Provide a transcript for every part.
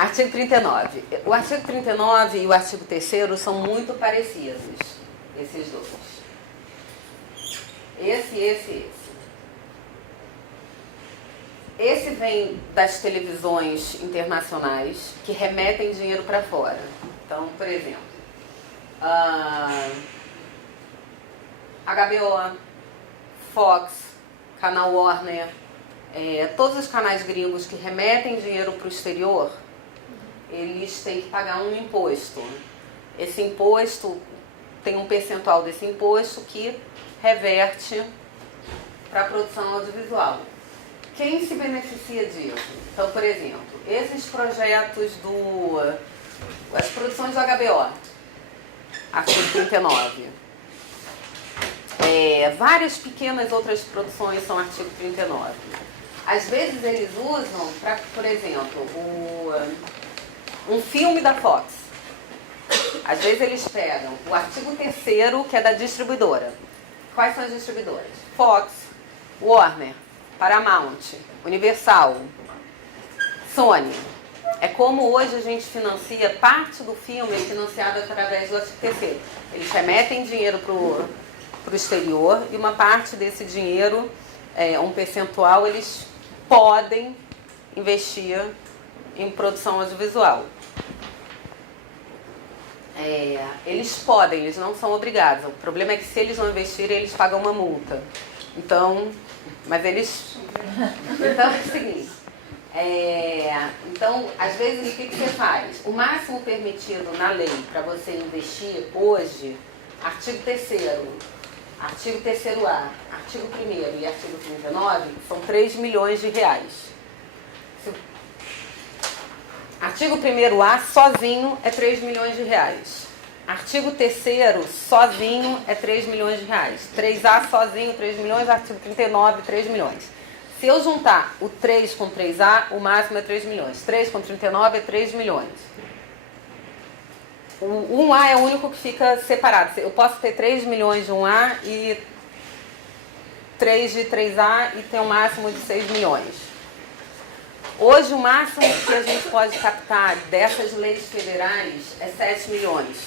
Artigo 39. O artigo 39 e o artigo 3º são muito parecidos, esses dois. Esse. Esse vem das televisões internacionais que remetem dinheiro para fora. Então, por exemplo, HBO, Fox, Canal Warner, todos os canais gringos que remetem dinheiro para o exterior, eles têm que pagar um imposto. Esse imposto, tem um percentual desse imposto que reverte para a produção audiovisual. Quem se beneficia disso? Então, por exemplo, esses projetos as produções do HBO, artigo 39. Várias pequenas outras produções são artigo 39. Às vezes eles usam, por exemplo, um filme da Fox. Às vezes eles pegam o artigo 3º, que é da distribuidora. Quais são as distribuidoras? Fox, Warner, Paramount, Universal, Sony. É como hoje a gente financia, parte do filme é financiado através do artigo 3º. Eles remetem dinheiro para o exterior e uma parte desse dinheiro, um percentual, eles podem investir em produção audiovisual. Eles podem, eles não são obrigados. O problema é que se eles não investirem, eles pagam uma multa. Então, mas eles... Então é o seguinte, então, às vezes, o que você faz? O máximo permitido na lei para você investir hoje, artigo 3º, artigo 3º-A, artigo 1º e artigo 39, são 3 milhões de reais. Artigo 1º-A sozinho é 3 milhões de reais. Artigo 3º sozinho é 3 milhões de reais. 3A sozinho, 3 milhões. Artigo 39, 3 milhões. Se eu juntar o 3 com 3A, o máximo é 3 milhões. 3 com 39 é 3 milhões. O 1A é o único que fica separado. Eu posso ter 3 milhões de 1A e 3 de 3A e ter um máximo de 6 milhões. Hoje, o máximo que a gente pode captar dessas leis federais é 7 milhões.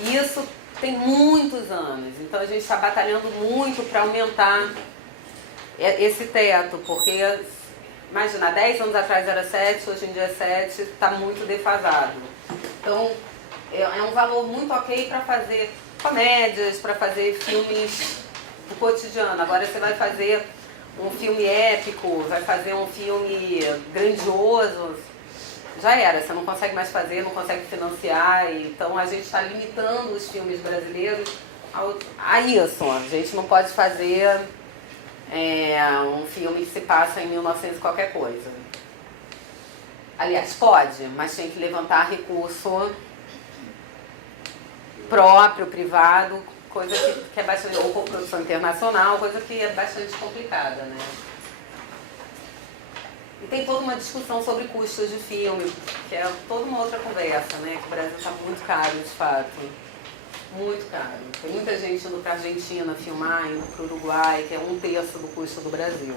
E isso tem muitos anos. Então, a gente está batalhando muito para aumentar esse teto. Porque, imagina, 10 anos atrás era 7, hoje em dia é 7, está muito defasado. Então, é um valor muito ok para fazer comédias, para fazer filmes do cotidiano. Agora, você vai fazer um filme épico, vai fazer um filme grandioso, já era, você não consegue mais fazer, não consegue financiar, então a gente está limitando os filmes brasileiros a isso. A gente não pode fazer um filme que se passa em 1900 e qualquer coisa. Aliás, pode, mas tem que levantar recurso próprio, privado, coisa que é bastante, ou com produção internacional, coisa que é bastante complicada, né? E tem toda uma discussão sobre custos de filme, que é toda uma outra conversa, né? Que o Brasil está muito caro, de fato. Muito caro. Tem muita gente indo para a Argentina filmar, indo para o Uruguai, que é 1/3 do custo do Brasil.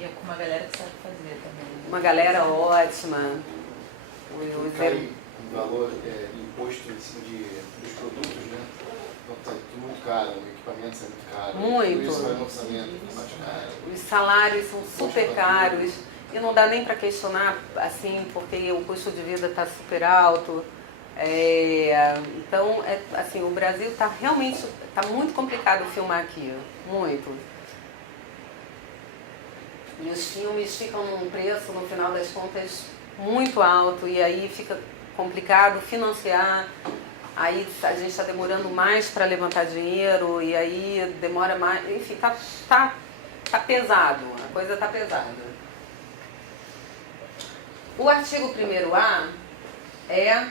E é com uma galera que sabe fazer também. Uma galera ótima. O valor imposto em cima dos produtos, né? Então tá tudo muito caro, o equipamento é muito caro. Muito. Isso vai no orçamento, mais caro. Os salários são super caros e não dá nem para questionar, assim, porque o custo de vida está super alto. Então, assim, o Brasil está realmente, está muito complicado filmar aqui, muito. E os filmes ficam num preço, no final das contas, muito alto, e aí fica complicado financiar. Aí a gente está demorando mais para levantar dinheiro, e aí demora mais, enfim, tá pesado, a coisa está pesada. O artigo 1º-A é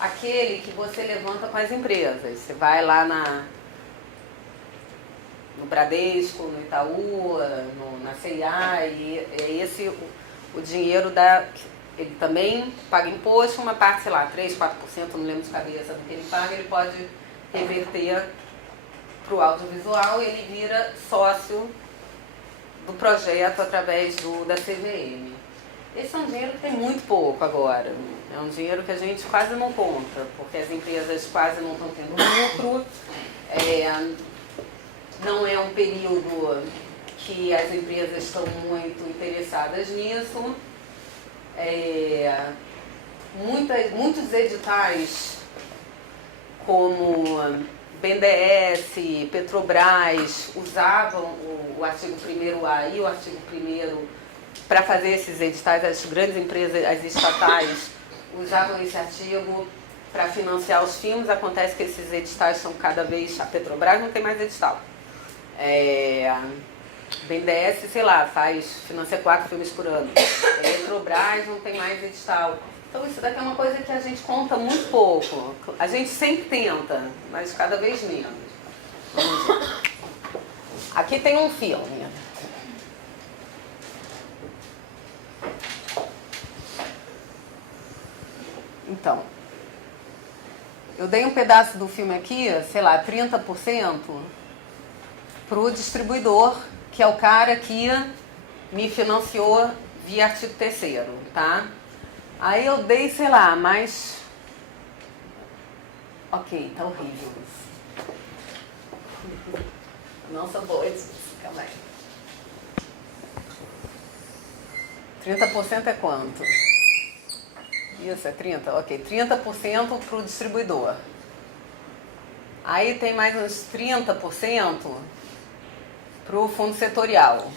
aquele que você levanta com as empresas. Você vai lá no Bradesco, no Itaú, na CIA, e é esse o dinheiro ele também paga imposto, uma parte, sei lá, 3, 4%, não lembro de cabeça do que ele paga, ele pode reverter para o audiovisual e ele vira sócio do projeto através da CVM. Esse é um dinheiro que tem muito pouco agora. É um dinheiro que a gente quase não conta, porque as empresas quase não estão tendo lucro. Não é um período que as empresas estão muito interessadas nisso. Muitos editais, como BNDES, Petrobras, usavam o artigo 1º-A e o artigo 1º para fazer esses editais. As grandes empresas, as estatais, usavam esse artigo para financiar os filmes. Acontece que esses editais são cada vez... A Petrobras não tem mais edital. BNDES, sei lá, financia 4 filmes por ano. Petrobras não tem mais edital. Então isso daqui é uma coisa que a gente conta muito pouco. A gente sempre tenta, mas cada vez menos. Vamos ver. Aqui tem um filme. Então, eu dei um pedaço do filme aqui, sei lá, 30%, para o distribuidor, que é o cara que me financiou via artigo 3º, tá? Aí eu dei, sei lá, mais... Ok, tá horrível isso. Não sou boa disso, calma aí. 30% é quanto? Isso, é 30%, ok. 30% para o distribuidor. Aí tem mais uns 30% para o fundo setorial.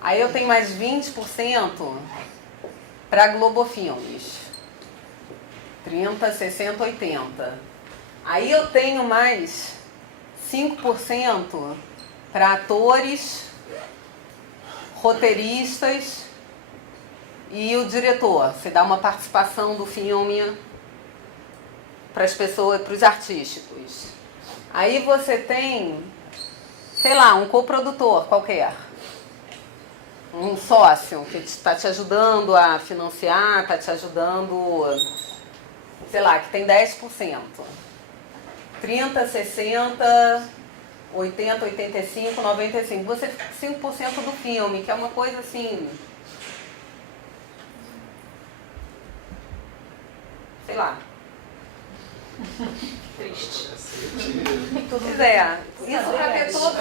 Aí eu tenho mais 20% para a Globo Filmes. 30, 60, 80. Aí eu tenho mais 5% para atores, roteiristas e o diretor. Você dá uma participação do filme para as pessoas, para os artísticos. Aí você tem, sei lá, um coprodutor qualquer. Um sócio que está te ajudando a financiar, está te ajudando, sei lá, que tem 10%. 30, 60, 80, 85, 95. Você fica 5% do filme, que é uma coisa assim... Sei lá. Triste. Pois é, isso para ter todos...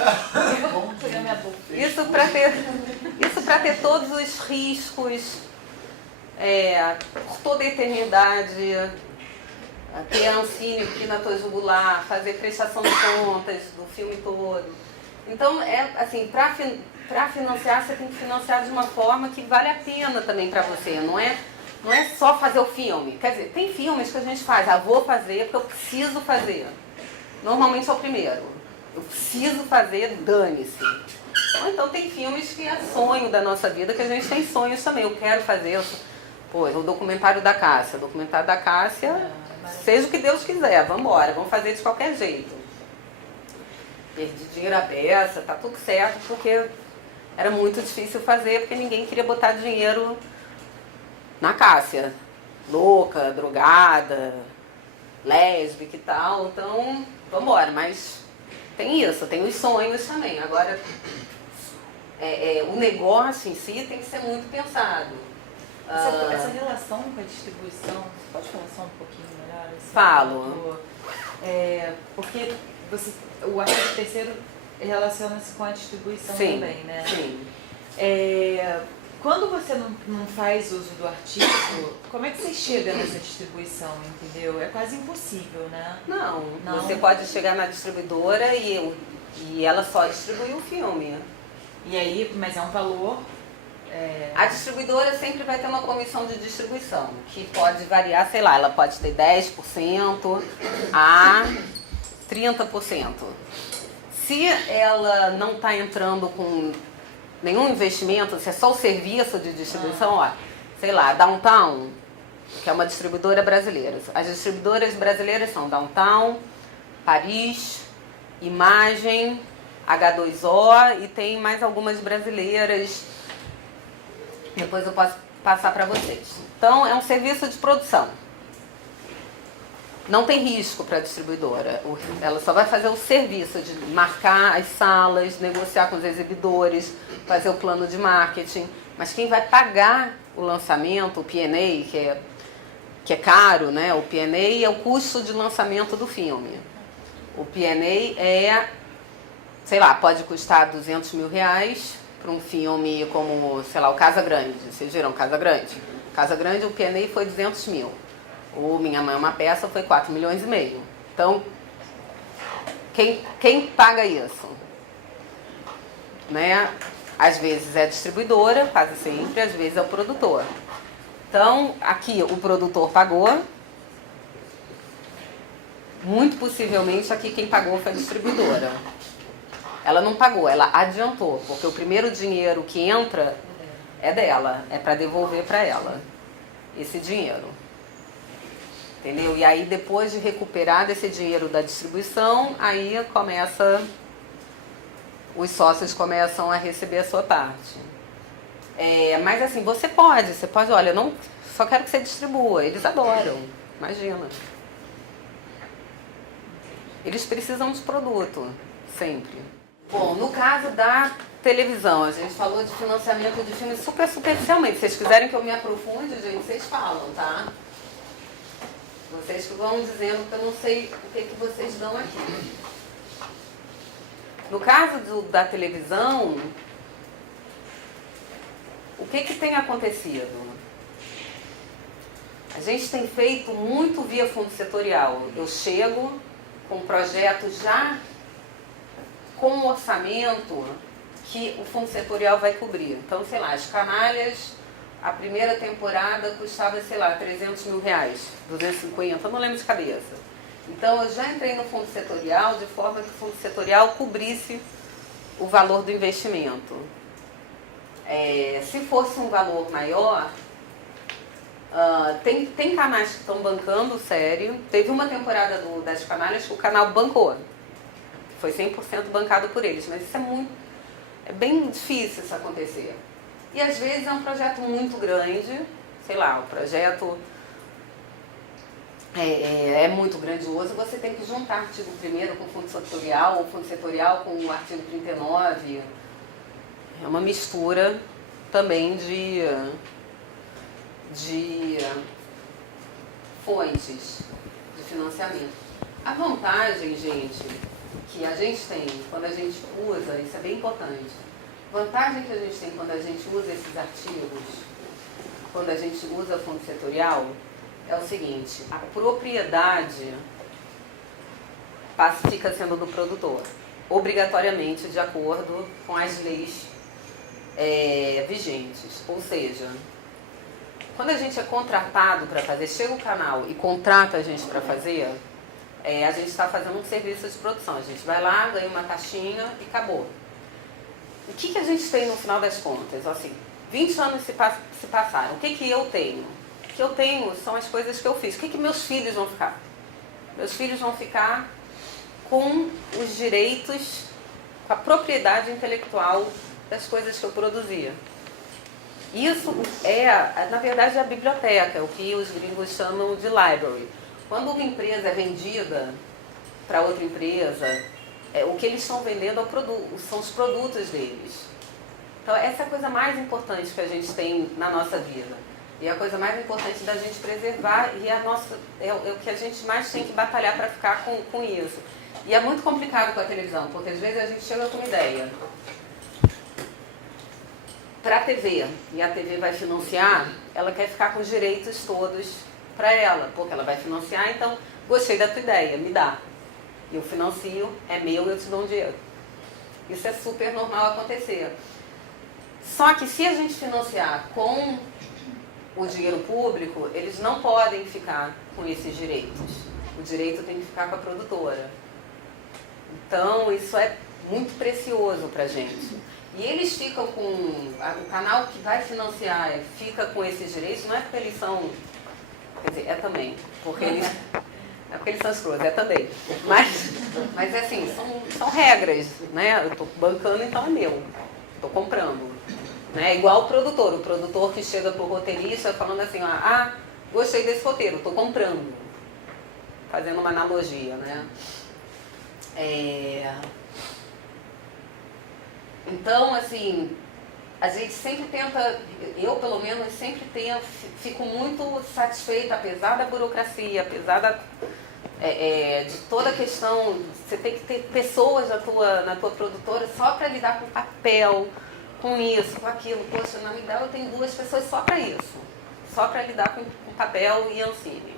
Isso para ter todos os riscos, por toda a eternidade, ter a Ancine aqui na tua jugular, fazer prestação de contas do filme todo. Então, assim, para financiar, você tem que financiar de uma forma que vale a pena também para você, não é só fazer o filme. Quer dizer, tem filmes que a gente faz, vou fazer porque eu preciso fazer. Normalmente é o primeiro. Eu preciso fazer, dane-se. Ou então tem filmes que é sonho da nossa vida, que a gente tem sonhos também. Eu quero fazer, o documentário da Cássia. O documentário da Cássia, seja o que Deus quiser, vamos embora, vamos fazer de qualquer jeito. Perdi dinheiro à beça, tá tudo certo, porque era muito difícil fazer, porque ninguém queria botar dinheiro na Cássia. Louca, drogada, lésbica e tal, então vamos embora, mas tem isso, tem os sonhos também. Agora, o negócio em si tem que ser muito pensado. Essa relação com a distribuição, você pode falar só um pouquinho melhor? Assim, Falo. Porque o artigo 3º relaciona-se com a distribuição também, né? Sim. Quando você não faz uso do artigo, como é que você chega nessa distribuição, entendeu? É quase impossível, né? Não. Você pode chegar na distribuidora e ela só distribui o filme. E aí, mas é um valor... A distribuidora sempre vai ter uma comissão de distribuição, que pode variar, sei lá, ela pode ter 10% a 30%. Se ela não está entrando com nenhum investimento, se é só o serviço de distribuição, sei lá, Downtown, que é uma distribuidora brasileira. As distribuidoras brasileiras são Downtown, Paris, Imagem, H2O e tem mais algumas brasileiras. Depois eu posso passar para vocês. Então, é um serviço de produção. Não tem risco para a distribuidora. Ela só vai fazer o serviço de marcar as salas, negociar com os exibidores, fazer o plano de marketing. Mas quem vai pagar o lançamento, o P&A, que é caro, né? O P&A é o custo de lançamento do filme. O P&A é, sei lá, pode custar R$200 mil para um filme como, sei lá, o Casa Grande. Vocês viram Casa Grande? Casa Grande, o P&A foi 200 mil. O Minha Mãe é uma Peça foi 4,5 milhões. Então, quem paga isso? Né? Às vezes é a distribuidora, quase sempre, às vezes é o produtor. Então, aqui o produtor pagou. Muito possivelmente aqui quem pagou foi a distribuidora. Ela não pagou, ela adiantou, porque o primeiro dinheiro que entra é dela, é para devolver para ela esse dinheiro. Entendeu? E aí depois de recuperar desse dinheiro da distribuição, aí os sócios começam a receber a sua parte. Mas assim, você pode, olha, não, só quero que você distribua, eles adoram, imagina. Eles precisam de produto, sempre. Bom, no caso da televisão, a gente falou de financiamento de filmes super superficialmente. Se vocês quiserem que eu me aprofunde, gente, vocês falam, tá? Vocês que vão dizendo que eu não sei o que vocês dão aqui. No caso da televisão, o que tem acontecido? A gente tem feito muito via fundo setorial. Eu chego com um projeto já com um orçamento que o fundo setorial vai cobrir. Então, sei lá, As Canalhas, a primeira temporada custava, sei lá, R$300 mil, 250, eu não lembro de cabeça. Então, eu já entrei no fundo setorial de forma que o fundo setorial cobrisse o valor do investimento. Se fosse um valor maior, tem canais que estão bancando sério. Teve uma temporada das Canalhas que o canal bancou. Foi 100% bancado por eles, mas isso é bem difícil isso acontecer. E às vezes é um projeto muito grande, sei lá, o projeto é muito grandioso, você tem que juntar artigo 1º com fundo setorial, ou fundo setorial com o artigo 39. É uma mistura também de fontes de financiamento. A vantagem, gente, que a gente tem quando a gente usa, isso é bem importante, a vantagem que a gente tem quando a gente usa esses artigos, quando a gente usa fundo setorial, é o seguinte: a propriedade fica sendo do produtor, obrigatoriamente de acordo com as leis vigentes. Ou seja, quando a gente é contratado para fazer, chega o canal e contrata a gente para fazer, a gente está fazendo um serviço de produção. A gente vai lá, ganha uma caixinha e acabou. O que a gente tem no final das contas? Assim, 20 anos se passaram. O que eu tenho? O que eu tenho são as coisas que eu fiz. O que meus filhos vão ficar? Meus filhos vão ficar com os direitos, com a propriedade intelectual das coisas que eu produzia. Isso na verdade, a biblioteca, o que os gringos chamam de library. Quando uma empresa é vendida para outra empresa, o que eles estão vendendo são os produtos deles. Então, essa é a coisa mais importante que a gente tem na nossa vida. E é a coisa mais importante da gente preservar, e é o que a gente mais tem que batalhar para ficar com isso. E é muito complicado com a televisão, porque às vezes a gente chega com uma ideia para a TV, e a TV vai financiar, ela quer ficar com os direitos todos para ela, porque ela vai financiar, então, gostei da tua ideia, me dá. Eu financio, é meu, eu te dou um dinheiro. Isso é super normal acontecer. Só que se a gente financiar com o dinheiro público, eles não podem ficar com esses direitos. O direito tem que ficar com a produtora. Então, isso é muito precioso para a gente. E eles ficam com... O canal que vai financiar fica com esses direitos, não é porque eles são... Quer dizer, é também. Porque eles... Não é porque eles são escrotos, é também. Mas assim, são regras, né? Eu estou bancando, então é meu. Estou comprando. Né? Igual o produtor que chega pro roteirista falando assim, gostei desse roteiro, estou comprando. Fazendo uma analogia, né? Então, assim, a gente sempre tenta, eu pelo menos sempre tenho, fico muito satisfeita, apesar da burocracia, apesar de toda a questão, você tem que ter pessoas na tua produtora só para lidar com papel, com isso, com aquilo. Poxa, na Migdal eu tenho 2 pessoas só para isso, só para lidar com papel e Ancine.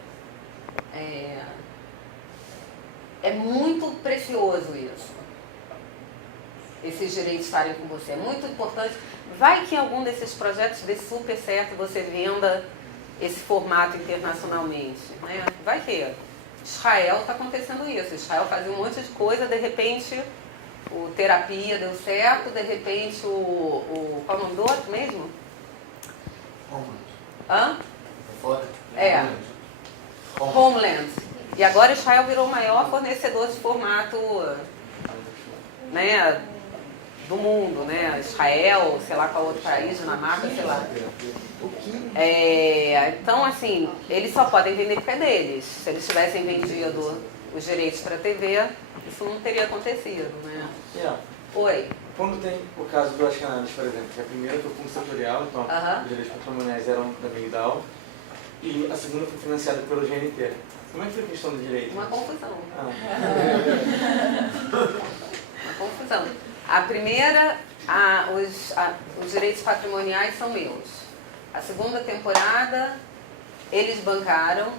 É muito precioso isso, esses direitos estarem com você, é muito importante. Vai que algum desses projetos dê super certo e você venda esse formato internacionalmente, né? Vai que Israel está acontecendo isso. Israel fazia um monte de coisa, de repente o terapia deu certo, de repente qual é o nome do outro mesmo? Hã? Homeland. E agora Israel virou o maior fornecedor de formato, né, do mundo, né? Israel, sei lá qual outro país, Dinamarca, sei lá. Então, assim, eles só podem vender porque é deles. Se eles tivessem vendido os direitos para a TV, isso não teria acontecido, né? Oi. Quando tem o caso do Ashkenaz, por exemplo, que a primeira foi fundo setorial, então os direitos patrimoniais eram da Migdal, e a segunda foi financiada pelo GNT. Como é que foi a questão do direito? Uma confusão. Uma confusão. A primeira, os direitos patrimoniais são meus. A segunda temporada, eles bancaram,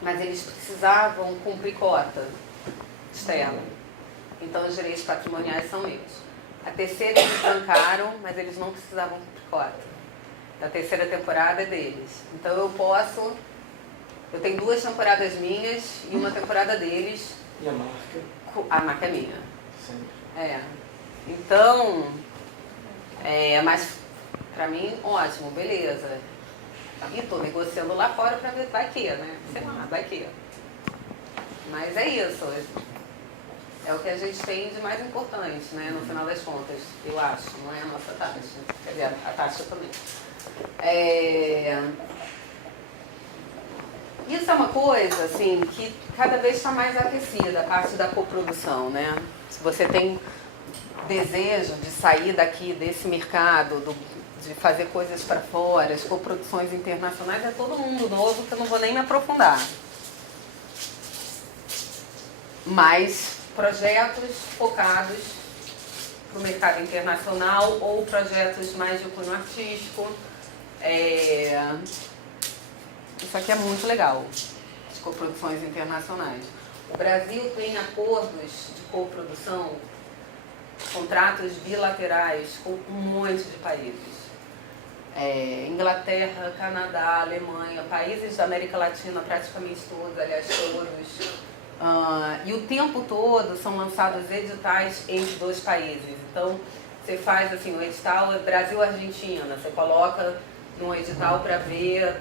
mas eles precisavam cumprir cota externa. Então, os direitos patrimoniais são meus. A terceira, eles bancaram, mas eles não precisavam cumprir cota. A terceira temporada é deles. Então, eu tenho 2 temporadas minhas e uma temporada deles. E a marca? A marca é minha. Sempre. Então, mas pra mim, ótimo, beleza. E tô negociando lá fora pra ver, vai que, né? Sei lá, vai que. Mas é isso. É o que a gente tem de mais importante, né? No final das contas, eu acho. Não é a nossa taxa. Quer dizer, a taxa também. Isso é uma coisa, assim, que cada vez está mais aquecida, a parte da coprodução, né? Se você tem desejo de sair daqui, desse mercado, de fazer coisas para fora, as coproduções internacionais, é todo mundo novo que eu não vou nem me aprofundar. Mas projetos focados para o mercado internacional ou projetos mais de cunho artístico. Isso aqui é muito legal, as coproduções internacionais. O Brasil tem acordos de coprodução, contratos bilaterais com um monte de países. Inglaterra, Canadá, Alemanha, países da América Latina, praticamente todos, aliás todos. E o tempo todo são lançados editais entre 2 países. Então, você faz assim, o edital é Brasil-Argentina, você coloca num edital para ver,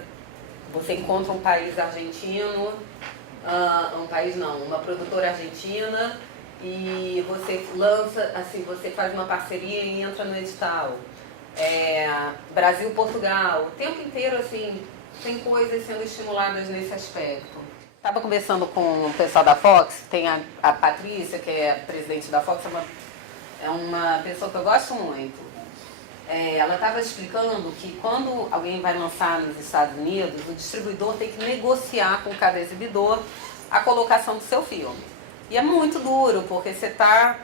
você encontra um país argentino, uma produtora argentina, e você lança, assim, você faz uma parceria e entra no edital. Brasil-Portugal, o tempo inteiro, assim, tem coisas sendo estimuladas nesse aspecto. Estava conversando com o pessoal da Fox, tem a Patrícia, que é presidente da Fox, é uma pessoa que eu gosto muito. Ela estava explicando que quando alguém vai lançar nos Estados Unidos, o distribuidor tem que negociar com cada exibidor a colocação do seu filme. E é muito duro, porque você está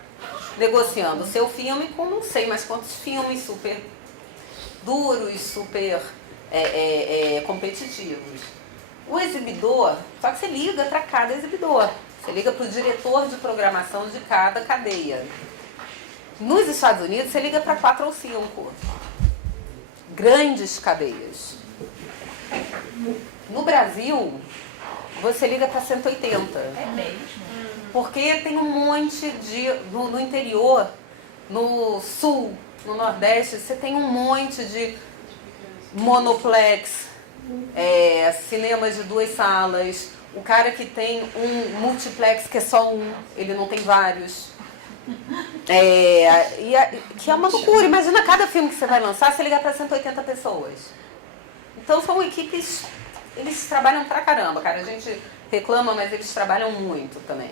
negociando o seu filme com não sei mais quantos filmes super duros, super competitivos. O exibidor, só que você liga para cada exibidor, você liga para o diretor de programação de cada cadeia. Nos Estados Unidos, você liga para 4 ou 5 grandes cadeias. No Brasil, você liga para 180. É mesmo? Porque tem um monte no interior, no sul, no nordeste, você tem um monte de monoplex, cinemas de 2 salas, o cara que tem um multiplex que é só um, ele não tem vários. Que é uma loucura. Imagina cada filme que você vai lançar, você ligar para 180 pessoas. Então são equipes, eles trabalham pra caramba, cara. A gente reclama, mas eles trabalham muito também.